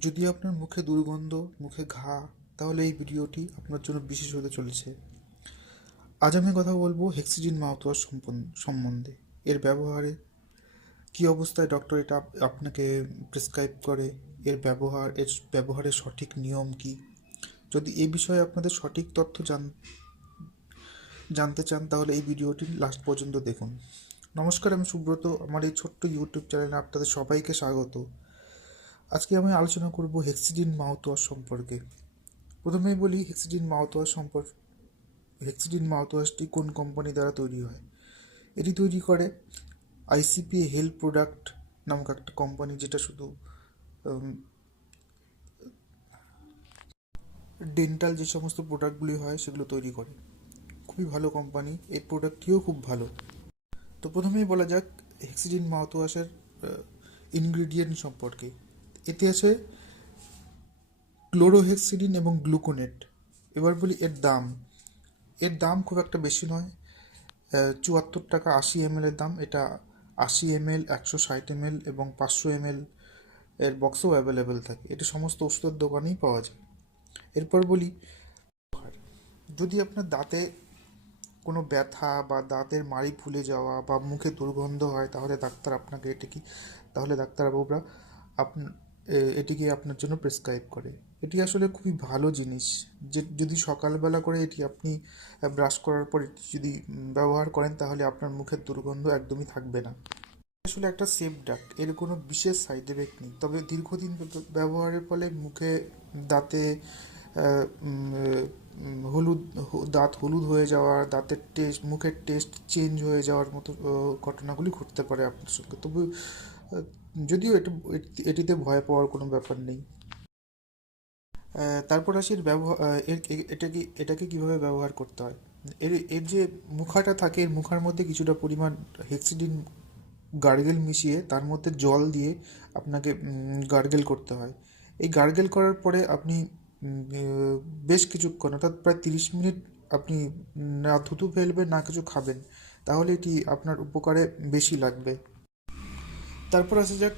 যদি আপনার মুখে দুর্গন্ধ, মুখে ঘা, তাহলে এই ভিডিওটি আপনার জন্য বিশেষ হতে চলেছে। আজ আমি কথা বলব হেক্সিডিন মাউথওয়াশ সম্বন্ধে। এর ব্যবহারে কী অবস্থায় ডক্টর এটা আপ- আপনাকে প্রেসক্রাইব করে? এর ব্যবহার, এর ব্যবহারের সঠিক নিয়ম কি? যদি এই বিষয়ে আপনাদের সঠিক তথ্য জান, জানতে চান, তাহলে এই ভিডিওটি লাস্ট পর্যন্ত দেখুন। নমস্কার, আমি সুব্রত। আমার এই ছোট্ট ইউটিউব চ্যানেলে আপনাদের সবাইকে স্বাগত। আজকে আমি আলোচনা করব হেক্সিডিন মাউথওয়াশ সম্পর্কে। প্রথমেই বলি হেক্সিডিন মাউথওয়াশ সম্পর্কে হেক্সিডিন মাউথওয়াশটি কোন কোম্পানি দ্বারা তৈরি হয়? এটি তৈরি করে আইসিপি হেলথ প্রোডাক্ট নামক একটা কোম্পানি যেটা শুধু ডেন্টাল যে সমস্ত প্রোডাক্টগুলি হয় সেগুলো তৈরি করে। খুবই ভালো কোম্পানি এই প্রোডাক্টটিও খুব ভালো। তো প্রথমেই বলা যাক হেক্সিডিন মাউথওয়াশের ইনগ্রিডিয়েন্ট সম্পর্কে। এতে আছে ক্লোরোহেক্সিডিন এবং গ্লুকোনেট। এবার বলি এর দাম। এর দাম খুব একটা বেশি নয়। চুয়াত্তর টাকা আশি এম এর দাম। এটা আশি এম এল একশো ষাট এম এবং পাঁচশো এম এল এর বক্সও অ্যাভেলেবেল থাকে। এটা সমস্ত ওষুধের দোকানেই পাওয়া যায়। এরপর বলি, যদি আপনার দাঁতে কোনো ব্যথা বা দাঁতের মাড়ি ফুলে যাওয়া বা মুখে দুর্গন্ধ হয়, তাহলে ডাক্তার আপনাকে এটি তাহলে ডাক্তারবাবুরা, আপন এ- এটিকে আপনার জন্য প্রেসক্রাইব করে। এটি আসলে খুবই ভালো জিনিস। যে, যদি সকালবেলা করে এটি আপনি ব্রাশ করার পর এটি যদি ব্যবহার করেন, তাহলে আপনার মুখের দুর্গন্ধ একদমই থাকবে না। আসলে একটা সেফ ডাক এর কোনো বিশেষ সাইড এফেক্ট নেই। তবে দীর্ঘদিন ব্যবহারের ফলে মুখে দাঁতে হলুদ দাঁত হলুদ হয়ে যাওয়া দাঁতের টেস্ট মুখের টেস্ট চেঞ্জ হয়ে যাওয়ার মতো ঘটনাগুলি ঘটতে পারে আপনার সঙ্গে। তবু যদিও এটি- এটিতে ভয় পাওয়ার কোনো ব্যাপার নেই। তারপর আসি এর ব্যবহার এটাকে এটাকে কীভাবে ব্যবহার করতে হয়? এর এর যে মুখাটা থাকে, এর মুখার মধ্যে কিছুটা পরিমাণ হেক্সিডিন গার্গেল মিশিয়ে তার মধ্যে জল দিয়ে আপনাকে গার্গেল করতে হয়। এই গার্গেল করার পরে আপনি বেশ কিছুক্ষণ, অর্থাৎ প্রায় তিরিশ মিনিট আপনি না থুতু ফেলবেন, না কিছু খাবেন, তাহলে এটি আপনার উপকারে বেশি লাগবে। তারপর আসা যাক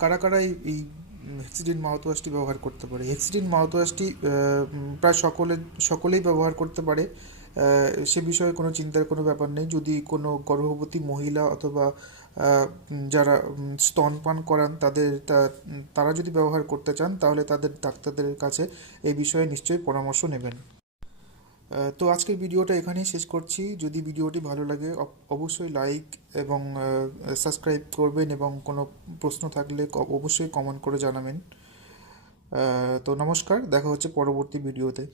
কারা কারা এই হেক্সিডিন মাউথওয়াশটি ব্যবহার করতে পারে। হেক্সিডিন মাউথওয়াশটি প্রায় সকলে, সকলেই ব্যবহার করতে পারে। সে বিষয়ে কোনো চিন্তার কোনো ব্যাপার নেই। যদি কোনো গর্ভবতী মহিলা অথবা যারা স্তনপান করান, তাদের তারা যদি ব্যবহার করতে চান, তাহলে তাদের ডাক্তারদের কাছে এই বিষয়ে নিশ্চয়ই পরামর্শ নেবেন। তো আজকের ভিডিওটা এখানেই শেষ করছি। যদি ভিডিওটি ভালো লাগে অবশ্যই লাইক এবং সাবস্ক্রাইব করবেন এবং কোনো প্রশ্ন থাকলে অবশ্যই কমেন্ট করে জানাবেন। তো নমস্কার, দেখা হচ্ছে পরবর্তী ভিডিওতে।